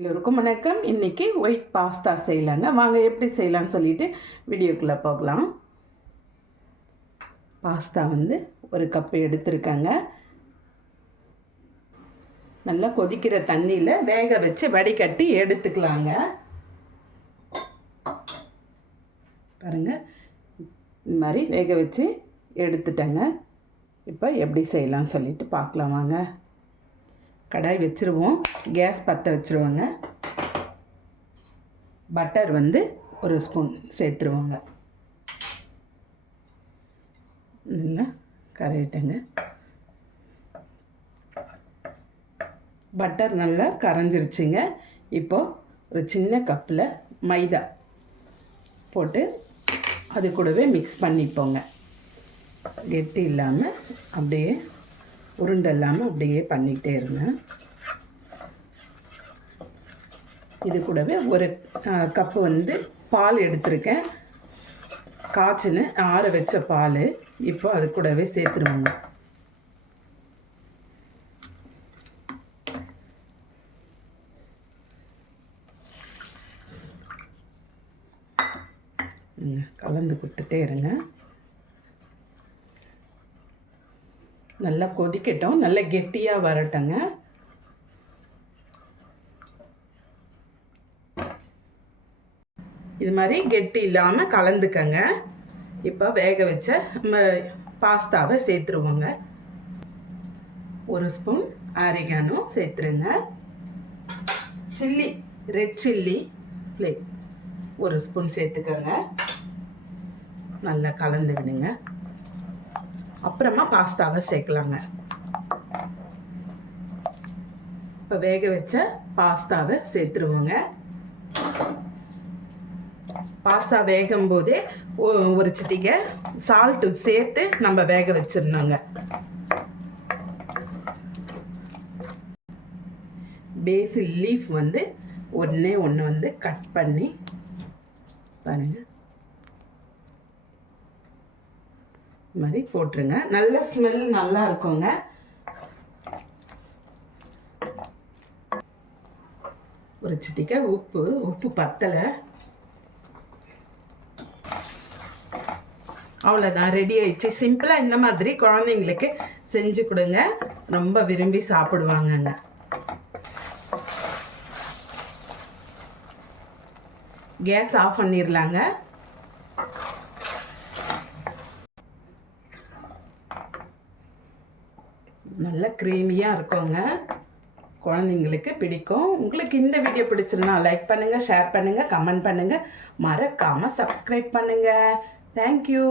எல்லோருக்கும் வணக்கம். இன்றைக்கி ஒயிட் பாஸ்தா செய்யலாங்க. வாங்க எப்படி செய்யலான்னு சொல்லிட்டு வீடியோக்குள்ளே போகலாம். பாஸ்தா ஒரு கப்பு எடுத்துருக்கேங்க. நல்லா கொதிக்கிற தண்ணியில் வேக வச்சு வடிகட்டி எடுத்துக்கலாங்க. பாருங்கள், இந்த மாதிரி வேக வச்சு எடுத்துட்டேங்க. இப்போ எப்படி செய்யலாம்னு சொல்லிட்டு பார்க்கலாம் வாங்க. கடாய் வச்சுருவோம். கேஸ் பற்ற வச்சுருவோங்க. Butter 1 spoon சேர்த்துருவோங்க. நல்லா கரையிட்டங்க. பட்டர் நல்லா கரைஞ்சிருச்சுங்க. இப்போது ஒரு சின்ன கப்பில் மைதா போட்டு அது கூடவே மிக்ஸ் பண்ணிப்போங்க. கெட்டி இல்லாமல் அப்படியே உருண்டை இல்லாமல் அப்படியே பண்ணிக்கிட்டே இருங்க. இது கூடவே ஒரு கப்பு பால் எடுத்திருக்கேன். காய்ச்சின்னு ஆற வச்ச பால் இப்போ அது கூடவே சேர்த்துருவோங்க. கலந்து கொடுத்துட்டே இருங்க. நல்லா கொதிக்கட்டும். நல்லா கெட்டியாக வரட்டங்க. இது மாதிரி கெட்டி இல்லாமல் கலந்துக்கங்க. இப்போ வேக வச்ச பாஸ்தாவை சேர்த்துருவோங்க. 1 ஸ்பூன் ஆரிகானோ சேர்த்துருங்க. ரெட் சில்லி ஃப்ளேக் 1 ஸ்பூன் சேர்த்துக்கோங்க. நல்லா கலந்து விடுங்க. அப்புறமா பாஸ்தாவை சேர்க்கலாங்க. இப்போ வேக வச்ச பாஸ்தாவை சேர்த்துருவோங்க. பாஸ்தா வேகும் போதே ஒரு சிட்டிகை சால்ட்டு சேர்த்து நம்ம வேக வச்சிடணுங்க. பேசில் லீஃப் ஒன்று கட் பண்ணி பாருங்கள், இது மாதிரி போட்டுருங்க. நல்ல ஸ்மெல் நல்லா இருக்குங்க. ஒரு சிட்டிகை உப்பு பத்தலை. அவ்வளோதான், ரெடி ஆயிடுச்சு. சிம்பிளாக இந்த மாதிரி குழந்தைங்களுக்கு செஞ்சு கொடுங்க. ரொம்ப விரும்பி சாப்பிடுவாங்கங்க. கேஸ் ஆஃப் பண்ணிடலாங்க. நல்லா க்ரீமியாக இருக்குங்க. குழந்தைங்களுக்கு பிடிக்கும். உங்களுக்கு இந்த வீடியோ பிடிச்சிருந்தா லைக் பண்ணுங்கள், ஷேர் பண்ணுங்கள், கமெண்ட் பண்ணுங்கள். மறக்காமல் சப்ஸ்கிரைப் பண்ணுங்கள். Thank you.